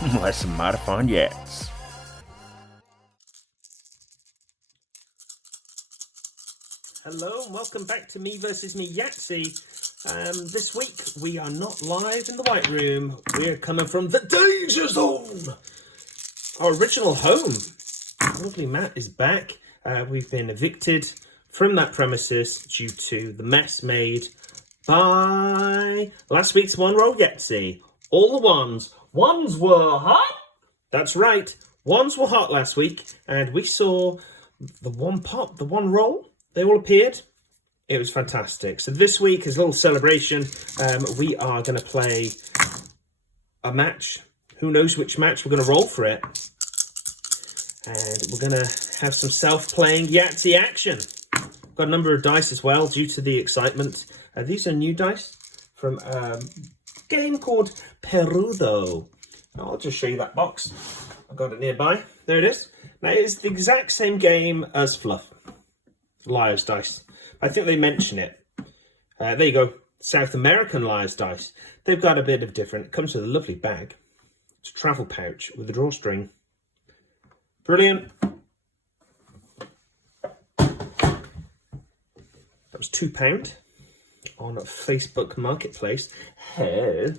That's some mighty fun Yahtzee. Hello and welcome back to Me versus Me Yahtzee. This week we are not live in the White Room. We're coming from the Danger Zone, our original home. Lovely Matt is back. We've been evicted from that premises due to the mess made by last week's one roll Yahtzee. All the ones were hot. That's right, ones were hot last week, and we saw the one pop, the one roll. They all appeared. It was fantastic. So this week, as a little celebration, we are going to play a match. Who knows which match we're going to roll for it. And we're going to have some self-playing Yahtzee action. Got a number of dice as well due to the excitement. These are new dice from a game called Perudo. I'll just show you that box. I've got it nearby. There it is. Now, it's the exact same game as Fluff. Liar's Dice. I think they mention it. There you go. South American Liar's Dice. They've got a bit of different. It comes with a lovely bag. It's a travel pouch with a drawstring. Brilliant. That was £2 on Facebook Marketplace. Hey.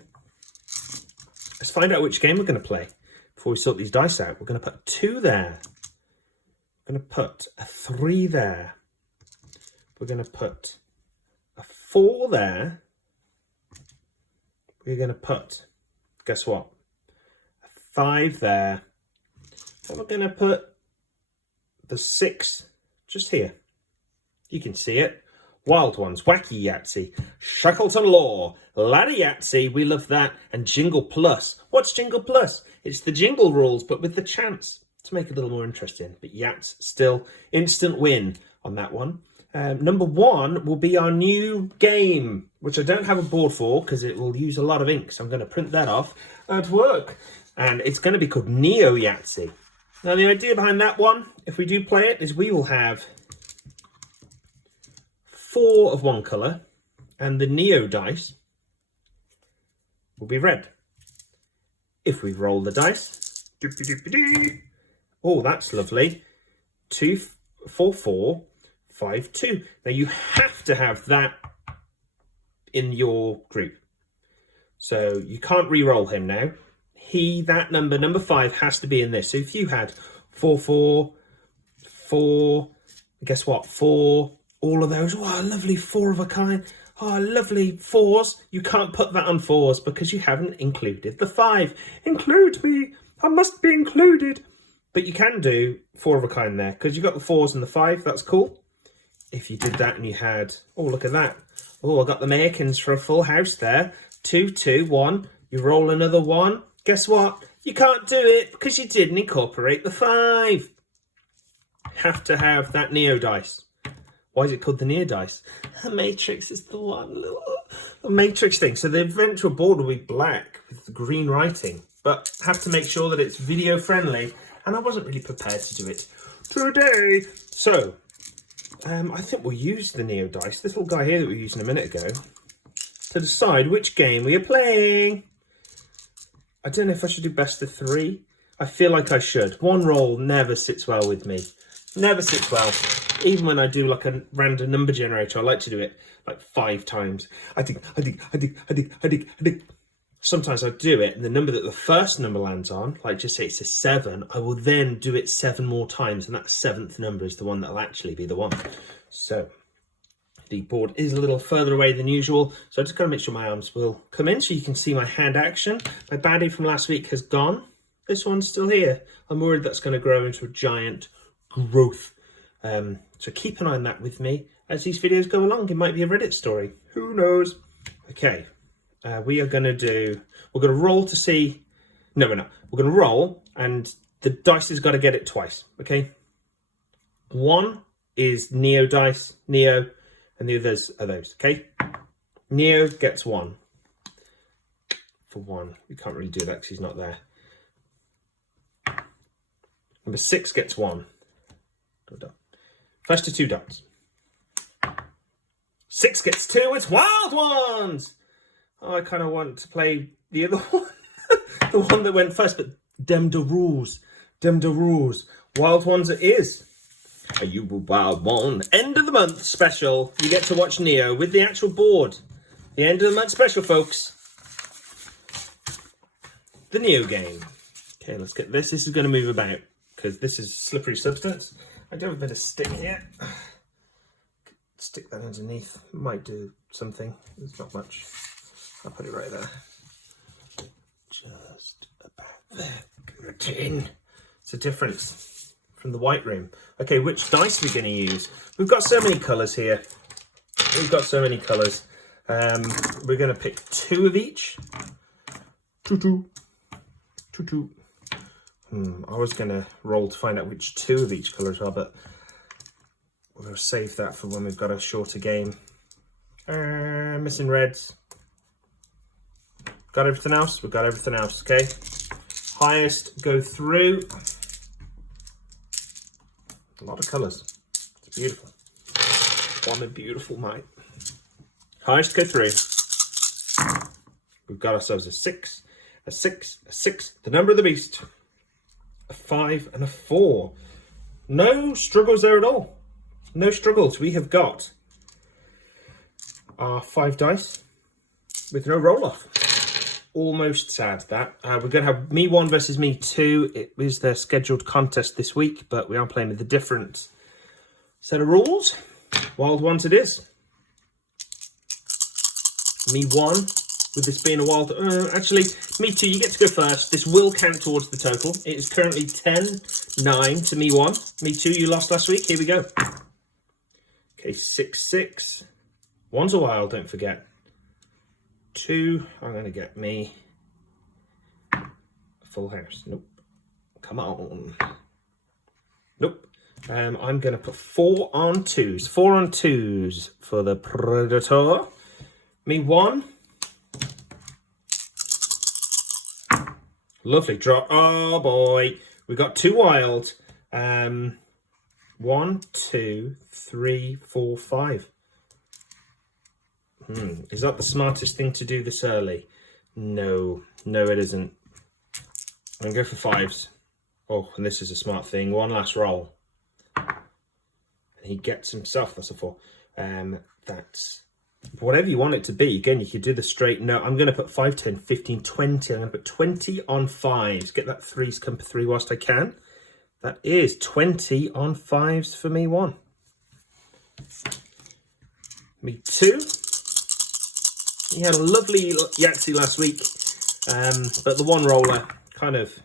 Let's find out which game we're going to play before we sort these dice out. We're going to put 2 there. We're going to put a 3 there. We're going to put a 4 there. We're going to put, guess what? A 5 there. And we're going to put the 6 just here. You can see it. Wild Ones, Wacky Yahtzee, Shackleton Law, Ladder Yahtzee, we love that, and Jingle Plus. What's Jingle Plus? It's the jingle rules, but with the chance to make it a little more interesting. But Yahtzee still instant win on that one. Number 1 will be our new game, which I don't have a board for because it will use a lot of ink. So I'm going to print that off at work. And it's going to be called Neo Yahtzee. Now, the idea behind that one, if we do play it, is we will have 4 of one colour. And the Neo dice will be red. If we roll the dice. Oh, that's lovely. 2, 4, 4. 5, 2. Now you have to have that in your group. So you can't re-roll him now. That number 5 has to be in this. So if you had 4, 4, 4, guess what? 4, all of those. Oh, lovely 4 of a kind. Oh, lovely 4s. You can't put that on 4s because you haven't included the 5. Include me. I must be included. But you can do 4 of a kind there because you've got the 4s and the 5. That's cool. If you did that and you had, oh, look at that. Oh, I got the Americans for a full house there. 2, 2, 1. You roll another 1. Guess what? You can't do it because you didn't incorporate the 5. Have to have that Neo dice. Why is it called the Neo dice? The Matrix is the one little Matrix thing. So the eventual board will be black with the green writing, but have to make sure that it's video friendly. And I wasn't really prepared to do it today. So, I think we'll use the Neo dice, this little guy here that we were using a minute ago, to decide which game we are playing. I don't know if I should do best of 3. I feel like I should. One roll never sits well with me. Never sits well. Even when I do like a random number generator, I like to do it like 5 times. I think. Sometimes I do it, and the number that the first number lands on, like just say it's a 7, I will then do it 7 more times, and that 7th number is the one that'll actually be the one. So the board is a little further away than usual, so I just got to make sure my arms will come in so you can see my hand action. My baddie from last week has gone. This one's still here. I'm worried that's going to grow into a giant growth. So keep an eye on that with me as these videos go along. It might be a Reddit story. Who knows? Okay. We're going to roll to see. No, we're not. We're going to roll, and the dice has got to get it twice. Okay. 1 is Neo dice, Neo, and the others are those. Okay. Neo gets 1 for 1. We can't really do that because he's not there. Number 6 gets 1. First to 2 dots. 6 gets 2. It's Wild Ones. Oh, I kind of want to play the other one. the one that went first, but dem de rules. Dem de rules. Wild ones it is. Are you a wild one? End of the month special. You get to watch Neo with the actual board. The end of the month special, folks. The Neo game. Okay, let's get this. This is going to move about because this is slippery substance. I do have a bit of stick here. Stick that underneath. Might do something. There's not much. I'll put it right there. Just about there. Good in. It's a difference from the white room. Okay, which dice are we going to use? We've got so many colours here. We're going to pick 2 of each. Two. I was going to roll to find out which 2 of each colours are, but we'll save that for when we've got a shorter game. Missing reds. Got everything else? We've got everything else, okay? Highest, go through. A lot of colours. It's beautiful. What a beautiful night. Highest, go through. We've got ourselves a 6, a 6, a 6, the number of the beast. A 5 and a 4. No struggles there at all. No struggles. We have got our 5 dice with no roll off. Almost sad that. We're going to have me 1 versus me 2. It was their scheduled contest this week, but we are playing with a different set of rules. Wild ones it is. Me 1, with this being a wild... actually, me 2, you get to go first. This will count towards the total. It is currently 10-9 to me 1. Me 2, you lost last week. Here we go. Okay, 6-6. 1's a wild, don't forget. 2, I'm going to get me a full house. Nope. Come on. Nope. I'm going to put 4 on 2s. 4 on 2s for the Predator. Me 1. Lovely draw. Oh boy. We got 2 wild. 1, 2, 3, 4, 5. Is that the smartest thing to do this early? No. No, it isn't. I'm going to go for 5s. Oh, and this is a smart thing. 1 last roll. And he gets himself. That's a 4. That's whatever you want it to be. Again, you could do the straight. No, I'm going to put 5, 10, 15, 20. I'm going to put 20 on 5s. Get that 3s come for 3 whilst I can. That is 20 on 5s for me 1. Me 2. He had a lovely Yahtzee last week, but the 1 roller kind of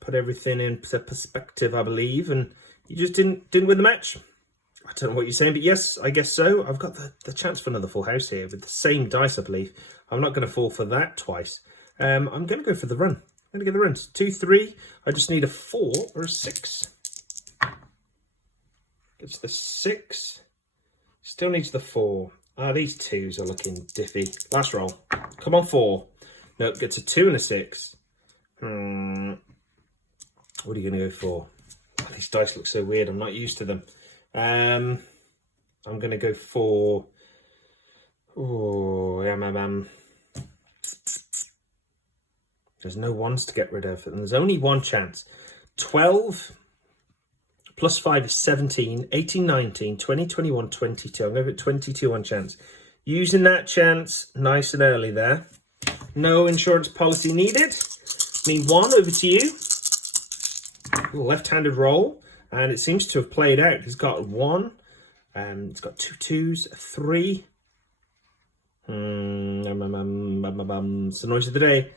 put everything into perspective, I believe, and you just didn't win the match. I don't know what you're saying, but yes, I guess so. I've got the chance for another full house here with the same dice, I believe. I'm not going to fall for that twice. I'm going to go for the run. I'm going to get the runs. 2, 3. I just need a 4 or a 6. It's the 6. Still needs the 4. These 2s are looking diffy. Last roll. Come on, 4. Nope, gets a 2 and a 6. What are you going to go for? Oh, these dice look so weird. I'm not used to them. I'm going to go for... Oh, there's no 1s to get rid of. And there's only 1 chance. 12... Plus 5 is 17, 18, 19, 20, 21, 22. I'm going to put 22 on chance. Using that chance nice and early there. No insurance policy needed. Me 1, over to you. Left-handed roll. And it seems to have played out. It's got 1. It's got 2 2s, a 3. It's the noise of the day.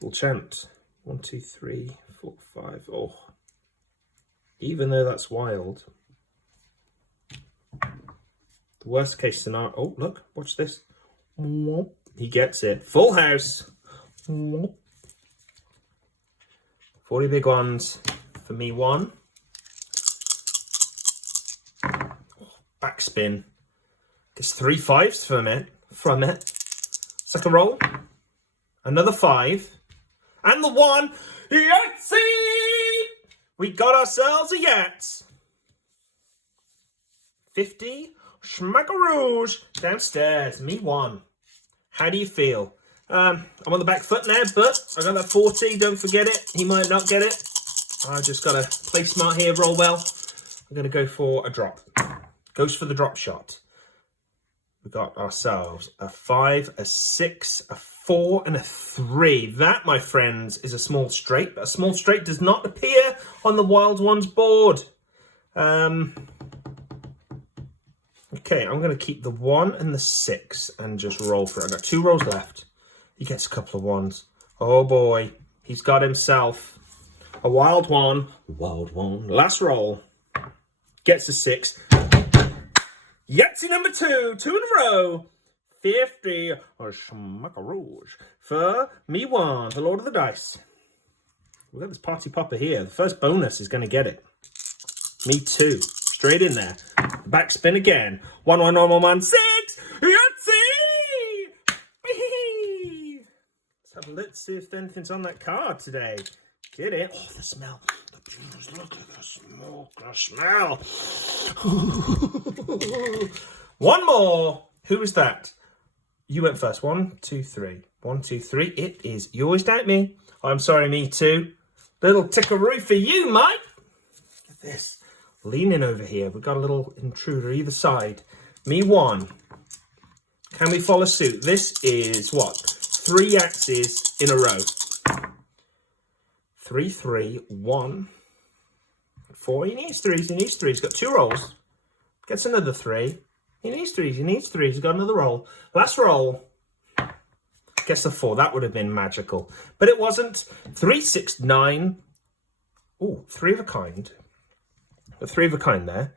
Little chant. 1, 2, 3, 4, 5. Oh. Even though that's wild. The worst case scenario. Oh, look, watch this. He gets it. Full house. 40 big ones for me 1. Backspin. Gets 3 5s from it. Second roll. Another 5. And the 1. Yahtzee! We got ourselves a Yahtzee. 50 schmackaroos downstairs. Me 1. How do you feel? I'm on the back foot now, but I got that 40. Don't forget it. He might not get it. I just got to play smart here, roll well. I'm going to go for a drop. Goes for the drop shot. We got ourselves a 5, a 6, a 4, and a 3. That, my friends, is a small straight. But a small straight does not appear on the Wild Ones board. Okay, I'm going to keep the 1 and the 6 and just roll for it. I've got 2 rolls left. He gets a couple of 1s. Oh boy, he's got himself a wild one. Wild one. Last roll. Gets a 6. Yahtzee number 2. 2 in a row. 50 or schmuckarouge for me 1, the Lord of the Dice. We've got this party popper here. The first bonus is going to get it. Me 2. Straight in there. Back spin again. 1, 1, 1, 1, 1, 6. Yahtzee! Let's see if anything's on that card today. Get it? Oh, the smell. The beauties. Look at the smoke. The smell. One more. Who is that? You went first. 1, 2, 3. 1, 2, 3. It is You Always Doubt Me. I'm sorry, me too. Little tickaroo for you, Mike. Look at this. Leaning over here. We've got a little intruder either side. Me 1. Can we follow suit? This is what? 3 Yahtzees in a row. 3, 3, 1, 4. He needs 3s. He needs 3s. He's got 2 rolls. Gets another 3. He needs 3s. He needs 3s. He's got another roll. Last roll. Gets a 4. That would have been magical. But it wasn't. 3, 6, 9. Oh, 3 of a kind. A 3 of a kind there.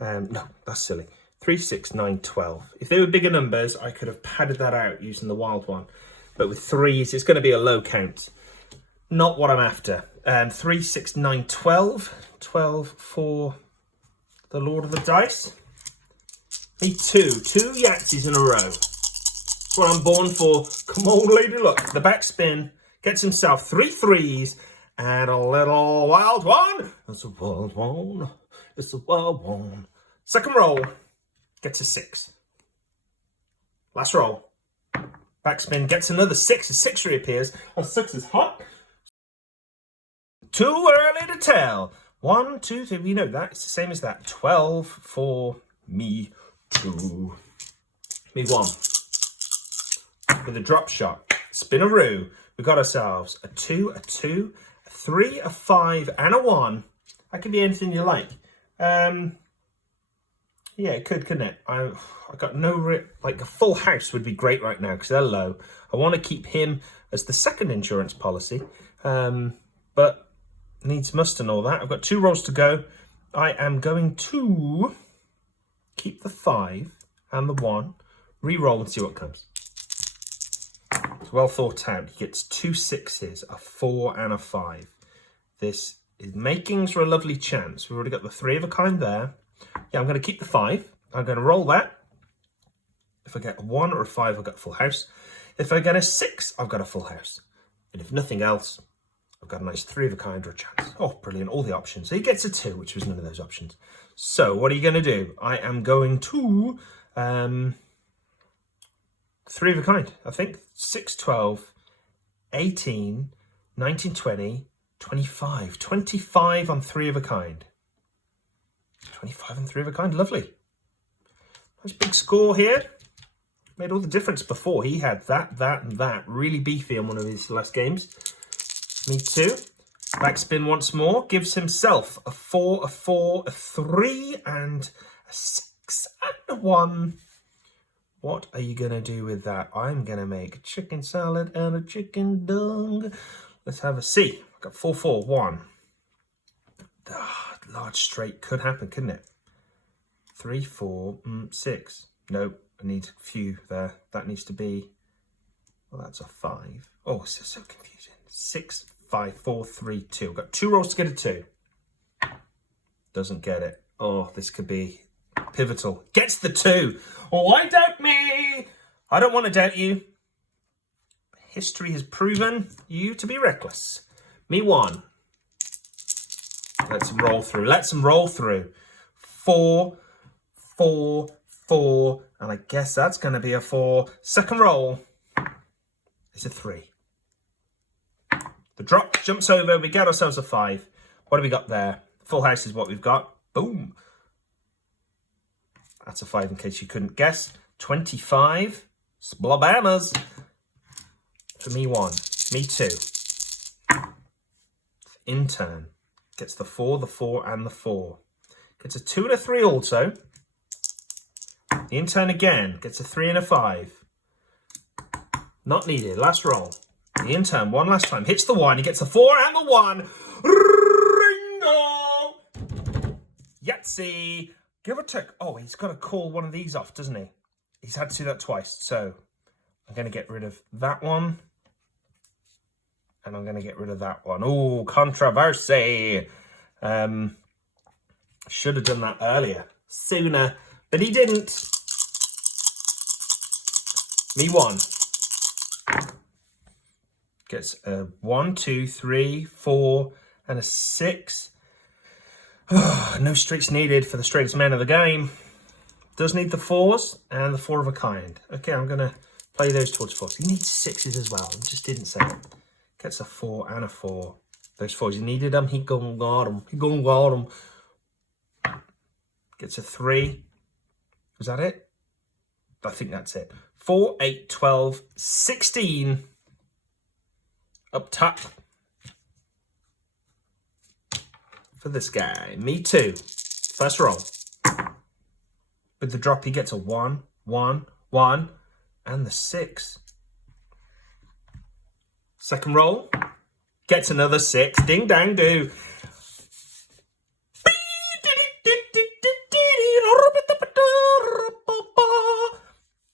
No, that's silly. 3, 6, 9, 12. If they were bigger numbers, I could have padded that out using the wild one. But with 3s, it's going to be a low count. Not what I'm after. 3, 6, 9, 12. 12 for the Lord of the Dice. Me 2. 2 Yahtzees in a row. That's what I'm born for. Come on, lady, look. The back spin. Gets himself 3 3s and a little wild one. It's a wild one. It's a wild one. Second roll. Gets a 6. Last roll. Backspin gets another 6. A 6 reappears. A 6 is hot. Too early to tell. 1, 2, 3. We know that. It's the same as that. 12 for me 2. Me 1. With a drop shot. Spinaroo. We got ourselves a 2, a 2, a 3, a 5, and a 1. That could be anything you like. Yeah, it could, couldn't it? I got no like a full house would be great right now because they're low. I want to keep him as the second insurance policy, but needs must and all that. I've got 2 rolls to go. I am going to keep the 5 and the 1, re-roll and see what comes. It's well thought out. He gets 2 6s, a 4 and a 5. This is makings for a lovely chance. We've already got the 3 of a kind there. Yeah, I'm going to keep the 5. I'm going to roll that. If I get a 1 or a 5, I've got a full house. If I get a 6, I've got a full house. And if nothing else, I've got a nice 3 of a kind or a chance. Oh, brilliant. All the options. So he gets a 2, which was none of those options. So what are you going to do? I am going to 3 of a kind, I think. 6, 12, 18, 19, 20, 25. 25 on 3 of a kind. 25 and 3 of a kind, lovely. Nice big score here. Made all the difference before. He had that, and that. Really beefy on one of his last games. Me too. Backspin once more. Gives himself a 4, a 4, a 3, and a 6, and a 1. What are you going to do with that? I'm going to make a chicken salad and a chicken dung. Let's have a see. I've got 4, 4, 1. Large straight could happen, couldn't it? 3, 4, 6. No, I need a few there. That needs to be, well, that's a 5. Oh, so confusing. 6, 5, 4, 3, 2. I've got 2 rolls to get a 2. Doesn't get it. Oh, this could be pivotal. Gets the 2. Why doubt me? I don't want to doubt you. History has proven you to be reckless. Me 1. Let's roll through. Let's roll through. 4, 4, 4. And I guess that's going to be a 4. Second roll. A It's a 3. The drop jumps over. We get ourselves a 5. What have we got there? Full house is what we've got. Boom. That's a 5 in case you couldn't guess. 25. Splobamas. For me 1. Me 2. Intern. Gets the 4, the 4, and the 4. Gets a 2 and a 3 also. The intern again. Gets a 3 and a 5. Not needed. Last roll. The intern, one last time. Hits the 1. He gets the 4 and the 1. Ringo! Yahtzee. Give or take. Oh, he's got to call one of these off, doesn't he? He's had to do that twice. So I'm going to get rid of that one. And I'm going to get rid of that one. Oh, controversy. Should have done that earlier. Sooner. But he didn't. Me 1. Gets a 1, 2, 3, 4, and a 6. No straights needed for the straightest man of the game. Does need the 4s and the 4 of a kind. Okay, I'm going to play those towards 4s. He needs 6s as well. I just didn't say it. Gets a 4 and a 4. Those 4s, he needed them. He gone got them. He gone got them. Gets a 3. Was that it? I think that's it. 4, 8, 12, 16. Up top. For this guy. Me 2. First roll. With the drop, he gets a 1, 1, 1, and the 6. Second roll. Gets another 6. Ding, dang, do.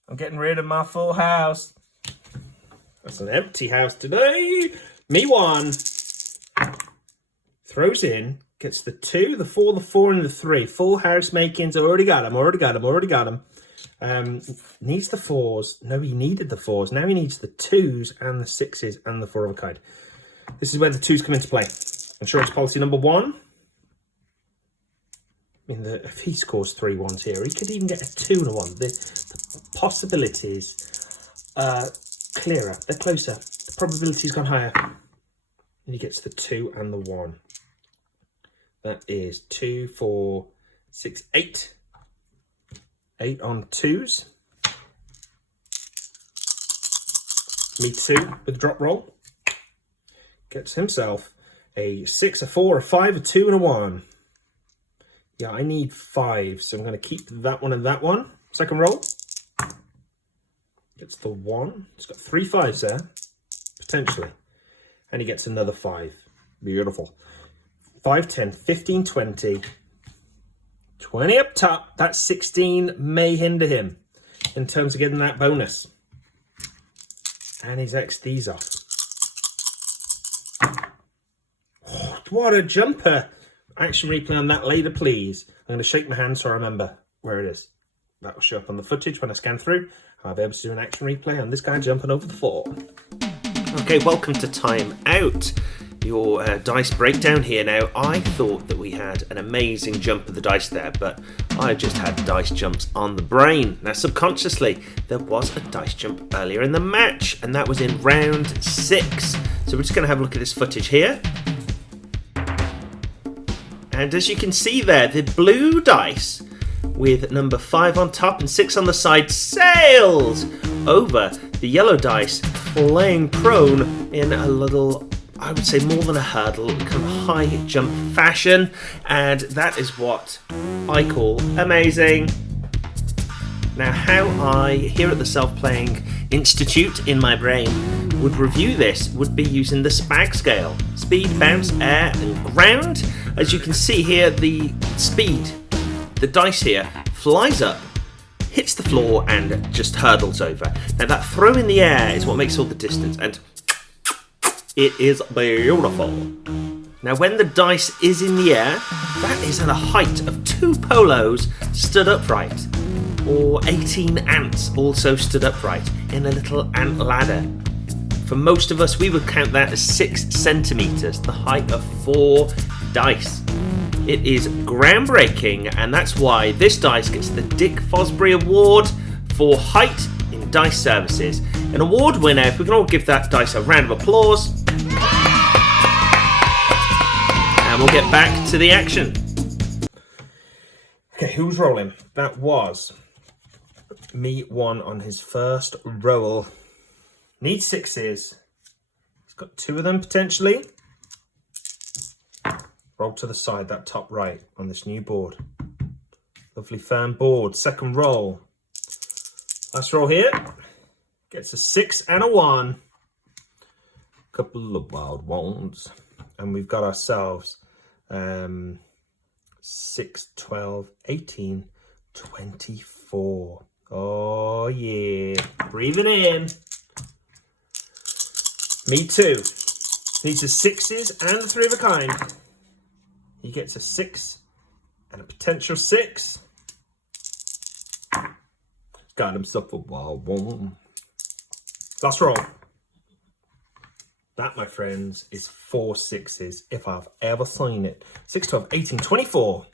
I'm getting rid of my full house. That's an empty house today. Me 1. Throws in. Gets the 2, the 4, the 4, and the 3. Full house makings. Already got him. Already got him. Already got him. Needs the 4s. No, he needed the 4s. Now he needs the 2s and the 6s and the 4 of a kind. This is where the 2s come into play. Insurance policy number 1. I mean, if he scores 3 1s here, he could even get a 2 and a 1. The possibilities are clearer. They're closer. The probability's gone higher. And he gets the 2 and the 1. That is 2, 4, 6, 8. 8 on 2s. Me 2 with a drop roll. Gets himself a 6, a 4, a 5, a 2, and a 1. Yeah, I need 5, so I'm going to keep that one and that one. Second roll. Gets the 1. It's got 3 5s there, potentially. And he gets another 5. Beautiful. 5, 10, 15, 20. 20 up top. That 16 may hinder him in terms of getting that bonus. And he's X'd these off. Oh, what a jumper. Action replay on that later, please. I'm going to shake my hand so I remember where it is. That will show up on the footage when I scan through. I'll be able to do an action replay on this guy jumping over the 4. Okay, welcome to Time Out. Your dice breakdown here now. I thought that we had an amazing jump of the dice there, but I just had dice jumps on the brain. Now, subconsciously, there was a dice jump earlier in the match, and that was in round 6. So we're just going to have a look at this footage here. And as you can see there, the blue dice with number 5 on top and 6 on the side sails over the yellow dice, laying prone in a little, I would say more than a hurdle, kind of high jump fashion. And that is what I call amazing. Now, how I, here at the Self-Playing Institute in my brain, would review this would be using the SPAG scale. Speed, bounce, air, and ground. As you can see here, the speed, the dice here, flies up, hits the floor, and just hurdles over. Now, that throw in the air is what makes all the distance, and it is beautiful. Now, when the dice is in the air, that is at a height of 2 polos stood upright, or 18 ants also stood upright in a little ant ladder. For most of us, we would count that as 6 centimetres, the height of 4 dice. It is groundbreaking, and that's why this dice gets the Dick Fosbury Award for height in dice services. an award winner. If we can all give that dice a round of applause. And we'll get back to the action. Okay, who's rolling? That was me one on his first roll. Needs sixes. He's got two of them potentially. Roll to the side, that top right on this new board. Lovely firm board. Second roll. Last roll here. Gets a 6 and a 1. Couple of wild ones. And we've got ourselves 6, 12, 18, 24. Oh yeah. Breathing in. Me too. Needs a sixes and a 3 of a kind. He gets a 6 and a potential 6. Got himself a wild one. Last roll. That, my friends, is 4 sixes if I've ever seen it. 6, 12, 18, 24.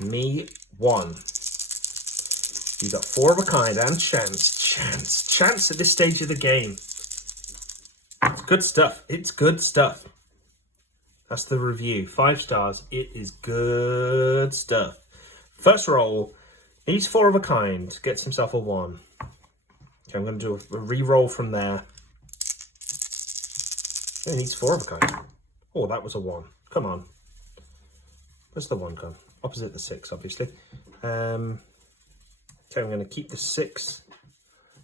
Me 1. You got 4 of a kind and chance at this stage of the game. It's good stuff. It's good stuff. That's the review. 5 stars. It is good stuff. First roll. Needs 4 of a kind. Gets himself a 1. Okay, I'm going to do a re-roll from there. He needs 4 of a kind. Oh, that was a 1. Come on. Where's the 1 gone? Opposite the 6, obviously. Okay, I'm going to keep the 6.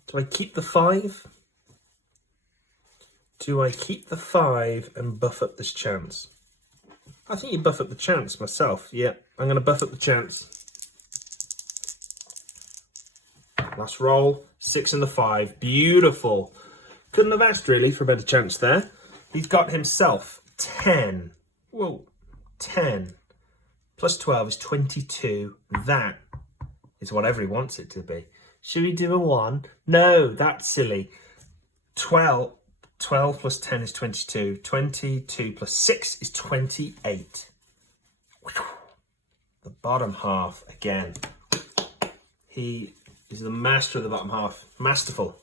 Do I keep the 5? Do I keep the 5 and buff up this chance? I think you buff up the chance myself. Yeah, I'm going to buff up the chance. Last roll, 6 and the 5. Beautiful. Couldn't have asked really for a better chance there. He's got himself 10. Whoa, 10. Plus 12 is 22. That is whatever he wants it to be. Should we do a 1? No, that's silly. 12 plus 10 is 22. 22 plus 6 is 28. The bottom half again. He is the master of the bottom half. Masterful.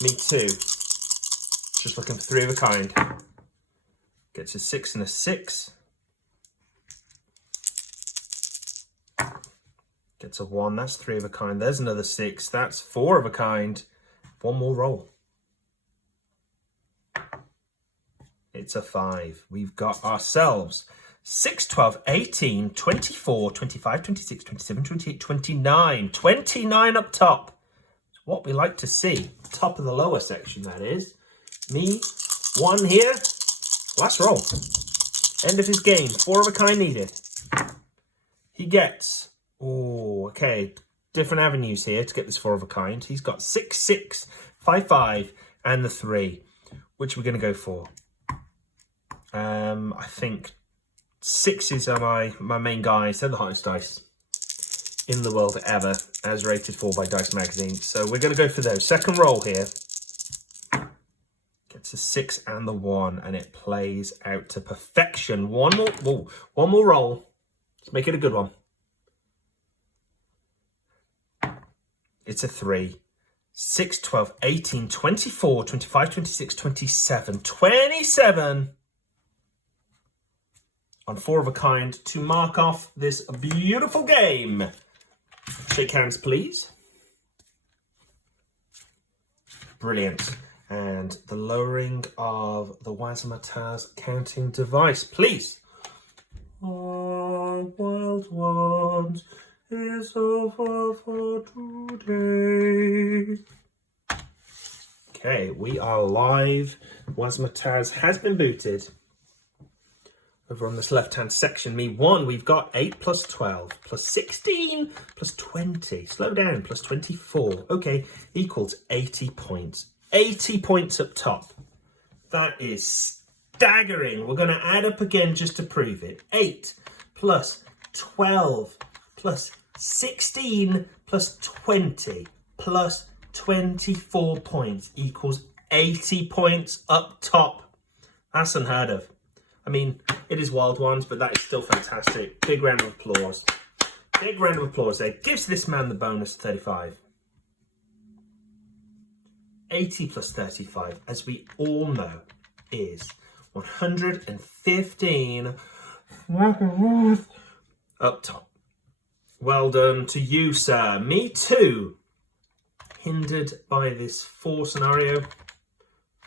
Me too. Just looking for 3 of a kind. Gets a 6 and a 6. Gets a 1. That's 3 of a kind. There's another 6. That's 4 of a kind. 1 more roll. It's a 5. We've got ourselves 6, 12, 18, 24, 25, 26, 27, 28, 29. 29 up top. It's what we like to see. Top of the lower section, that is. Me, 1 here. Last roll. End of his game. 4 of a kind needed. He gets... Oh, okay. Different avenues here to get this 4 of a kind. He's got 6, 6, 5, 5, and the 3. Which we're going to go for. I think 6s are my main guys. They're the highest dice in the world ever, as rated for by Dice Magazine. So we're going to go for those. Second roll here. Gets a 6 and the 1, and it plays out to perfection. One more roll. Let's make it a good one. It's a 3. 6, 12, 18, 24, 25, 26, 27. 27 on 4 of a kind to mark off this beautiful game. Shake hands, please. Brilliant. And the lowering of the Wazamataz counting device, please. Our wild ones is over for today. Okay, we are live. Wazamataz has been booted. Over on this left-hand section, me 1, we've got 8 plus 12, plus 16, plus 20. Slow down, plus 24. Okay, equals 80 points. 80 points up top. That is staggering. We're going to add up again just to prove it. 8 plus 12 plus 16 plus 20 plus 24 points equals 80 points up top. That's unheard of. I mean, it is wild ones, but that is still fantastic. Big round of applause. Big round of applause there. Gives this man the bonus 35. 80 plus 35, as we all know, is 115 up top. Well done to you, sir. Me too. Hindered by this 4 scenario.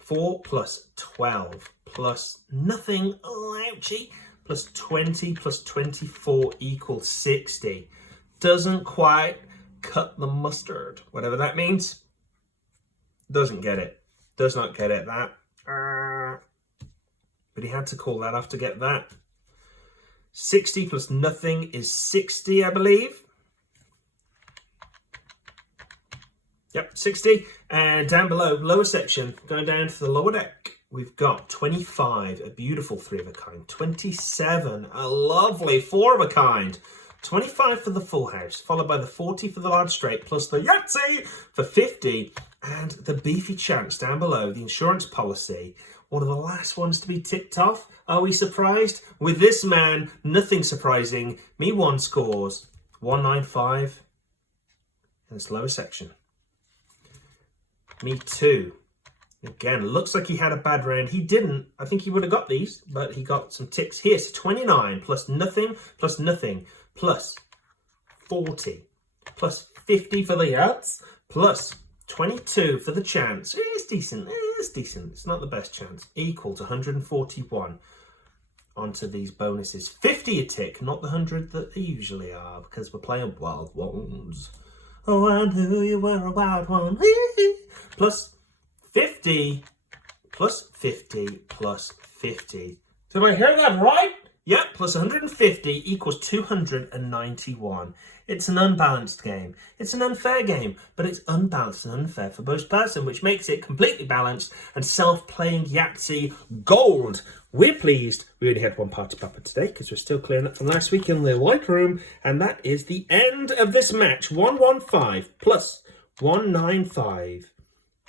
4 plus 12 plus nothing. Oh, ouchie. Plus 20 plus 24 equals 60. Doesn't quite cut the mustard. Whatever that means. Doesn't get it. Does not get it. That. But he had to call that off to get that. 60 plus nothing is 60, I believe. Yep, 60. And down below, lower section, going down to the lower deck, we've got 25, a beautiful 3 of a kind. 27, a lovely 4 of a kind. 25 for the full house, followed by the 40 for the large straight, plus the Yahtzee for 50. And the beefy chance down below, the insurance policy, one of the last ones to be ticked off. Are we surprised? With this man, nothing surprising. Me one scores 195 in this lower section. Me too. Again, looks like he had a bad round. He didn't. I think he would have got these, but he got some ticks here. So 29 plus nothing, plus 40, plus 50 for the Yahtzee, plus 22 for the chance. It's decent. It's decent. It's not the best chance. Equals 141 onto these bonuses. 50 a tick, not the 100 that they usually are, because we're playing wild ones. Oh, I knew you were a wild one. Plus 50, plus 50, plus 50. Did I hear that right? Yep, plus 150 equals 291. It's an unbalanced game. It's an unfair game, but it's unbalanced and unfair for both person, which makes it completely balanced and self-playing Yahtzee gold. We're pleased we only had one party popper today because we're still clearing up from last week in the white room, and that is the end of this match. 115 plus 195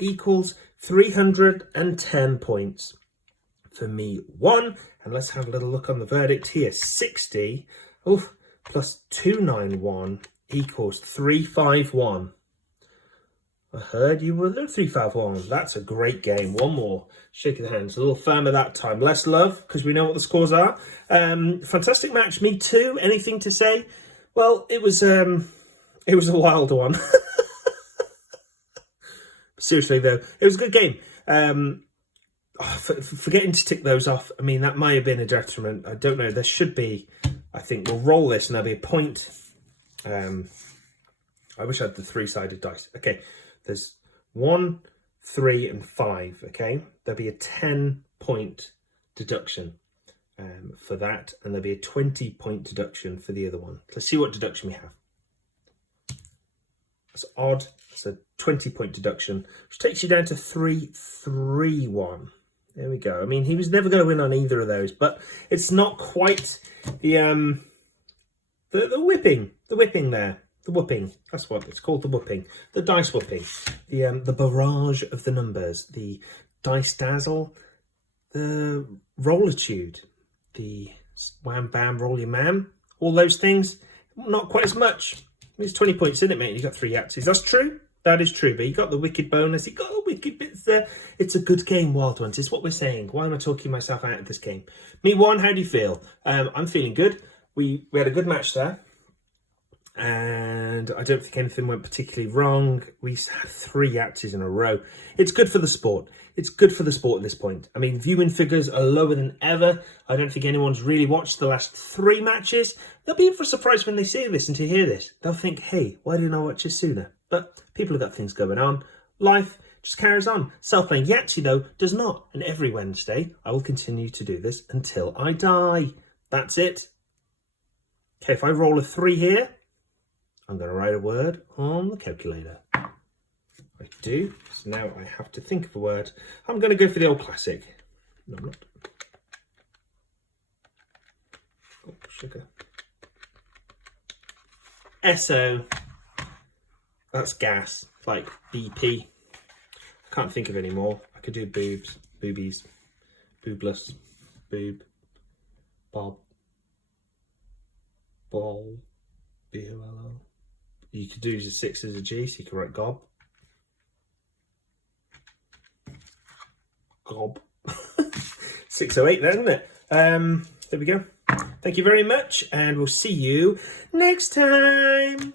equals 310 points for me one. And let's have a little look on the verdict here. 60 plus 291 equals 351. I heard you were the 351. That's a great game. One more. Shake of the hands. A little firmer that time. Less love, because we know what the scores are. Fantastic match. Me too. Anything to say? Well, it was a wild one. Seriously, though, it was a good game. Forgetting to tick those off, I mean, that might have been a detriment. I don't know. There should be, I think, we'll roll this and there'll be a point. I wish I had the 3-sided dice. Okay, there's 1, 3, and 5, okay? There'll be a 10-point deduction for that, and there'll be a 20-point deduction for the other one. Let's see what deduction we have. That's odd. It's a 20-point deduction, which takes you down to 331. There we go. I mean, he was never going to win on either of those, but it's not quite the whipping. The whipping there. The whooping. That's what it's called, the whooping. The dice whooping. The barrage of the numbers. The dice dazzle. The rollitude. The wham bam roll your man. All those things. Not quite as much. It's 20 points, isn't it, mate? You got 3 Yahtzees. That's true. That is true, but you got the wicked bonus. You got the wicked bits there. It's a good game, Wild Ones. It's what we're saying. Why am I talking myself out of this game? Me one, how do you feel? I'm feeling good. We had a good match there. And I don't think anything went particularly wrong. We had 3 Yahtzees in a row. It's good for the sport. It's good for the sport at this point. I mean, viewing figures are lower than ever. I don't think anyone's really watched the last 3 matches. They'll be in for a surprise when they see this and to hear this. They'll think, hey, why didn't I watch this sooner? But people have got things going on. Life just carries on. Self-playing Yahtzee, though, does not. And every Wednesday, I will continue to do this until I die. That's it. Okay, if I roll a 3 here, I'm going to write a word on the calculator. I do. So now I have to think of a word. I'm going to go for the old classic. No, I'm not. Oh, sugar. SO. That's gas. Like BP. I can't think of any more. I could do boobs, boobies, boobless, boob, Bob. Ball. B-O-L-L. You could do the 6 as a G, so you could write gob. Gob. 608 then, isn't it? There we go. Thank you very much, and we'll see you next time.